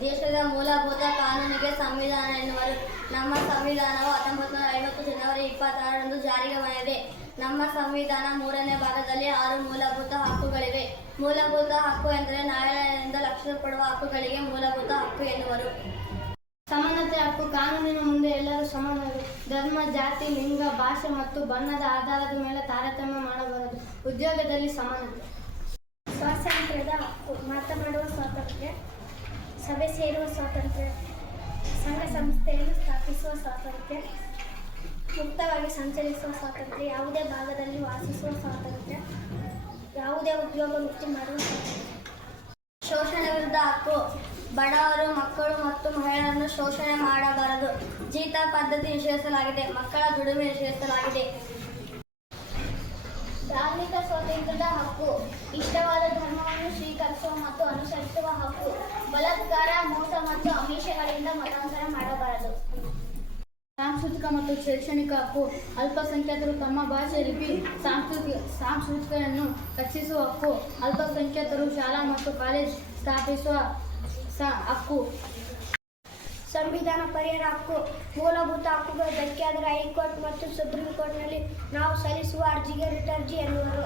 ದೇಶದ ಮೂಲಭೂತ ಕಾನೂನಿಗೆ ಸಂವಿಧಾನ ಎನ್ನುವರು. ನಮ್ಮ ಸಂವಿಧಾನವು 1950 ಜನವರಿ 26ರಂದು ಜಾರಿಗೆ ಬಂದಿದೆ. ನಮ್ಮ ಸಂವಿಧಾನ 3ನೇ ಭಾಗದಲ್ಲಿ 6 ಮೂಲಭೂತ ಹಕ್ಕುಗಳಿವೆ. ಮೂಲಭೂತ ಹಕ್ಕು ಎಂದರೆ ನ್ಯಾಯಾಲಯದಿಂದ ರಕ್ಷಿಸಲ್ಪಡುವ ಹಕ್ಕುಗಳಿಗೆ ಮೂಲಭೂತ ಹಕ್ಕು ಎನ್ನುವರು. ಸಮಾನತೆ ಹಕ್ಕು. ಕಾನೂನಿನ ಮುಂದೆ ಎಲ್ಲರೂ ಸಮಾನರು. ಧರ್ಮ, ಜಾತಿ, ಲಿಂಗ, ಭಾಷೆ ಮತ್ತು ಬಣ್ಣದ ಆಧಾರದ ಮೇಲೆ ತಾರತಮ್ಯ ಮಾಡಬಾರದು. ಉದ್ಯೋಗದಲ್ಲಿ ಸಮಾನತೆ. ಸ್ವಾತಂತ್ರ್ಯದ ಹಕ್ಕು. ಮಾತನಾಡುವ ಸ್ವಾತಂತ್ರ್ಯ, ಸಭೆ ಸೇರುವ ಸ್ವಾತಂತ್ರ್ಯ, ಸಂಘ ಸಂಸ್ಥೆಯನ್ನು ಸ್ಥಾಪಿಸುವ ಸ್ವಾತಂತ್ರ್ಯ, ಮುಕ್ತವಾಗಿ ಸಂಚರಿಸುವ ಸ್ವಾತಂತ್ರ್ಯ, ಯಾವುದೇ ಭಾಗದಲ್ಲಿ ವಾಸಿಸುವ ಸ್ವಾತಂತ್ರ್ಯ, ಯಾವುದೇ ಉದ್ಯೋಗ ವೃತ್ತಿ ಮಾಡುವ ಸ್ವಾತಂತ್ರ್ಯ. ಶೋಷಣೆ ವಿರುದ್ಧ ಹಕ್ಕು. ಬಡವರು, ಮಕ್ಕಳು ಮತ್ತು ಮಹಿಳೆಯರನ್ನು ಶೋಷಣೆ ಮಾಡಬಾರದು. ಜೀತ ಪದ್ಧತಿ ನಿಷೇಧಿಸಲಾಗಿದೆ. ಮಕ್ಕಳ ದುಡಿಮೆ ನಿಷೇಧಿಸಲಾಗಿದೆ. ಧಾರ್ಮಿಕ ಸ್ವಾತಂತ್ರ್ಯದ ಹಕ್ಕು. ಇಷ್ಟವಾದ ಧರ್ಮವನ್ನು ಸ್ವೀಕರಿಸುವ ಮತ್ತು ಅನುಸರಿಸುವ ಹಕ್ಕು. ಬಲಾತ್ಕಾರ, ಮೋಸ ಮತ್ತು ಆಮಿಷಗಳಿಂದ ಮತಾಂತರ ಮಾಡಬಾರದು. ಸಾಂಸ್ಕೃತಿಕ ಮತ್ತು ಶೈಕ್ಷಣಿಕ ಹಕ್ಕು. ಅಲ್ಪಸಂಖ್ಯಾತರು ತಮ್ಮ ಭಾಷೆ, ಲಿಪಿ, ಸಂಸ್ಕೃತಿಯನ್ನು ರಕ್ಷಿಸುವ ಹಕ್ಕು. ಅಲ್ಪಸಂಖ್ಯಾತರು ಶಾಲಾ ಮತ್ತು ಕಾಲೇಜ್ ಸ್ಥಾಪಿಸುವ ಹಕ್ಕು. ಸಂವಿಧಾನ ಪರಿಹಾರ ಹಕ್ಕು. ಮೂಲಭೂತ ಹಕ್ಕುಗಳು ಧಕ್ಕೆಯಾದರೆ ಹೈಕೋರ್ಟ್ ಮತ್ತು ಸುಪ್ರೀಂ ಕೋರ್ಟ್ನಲ್ಲಿ ನಾವು ಸಲ್ಲಿಸುವ ಅರ್ಜಿಗೆ ರಿಟ್ ಅರ್ಜಿ ಎನ್ನುವರು.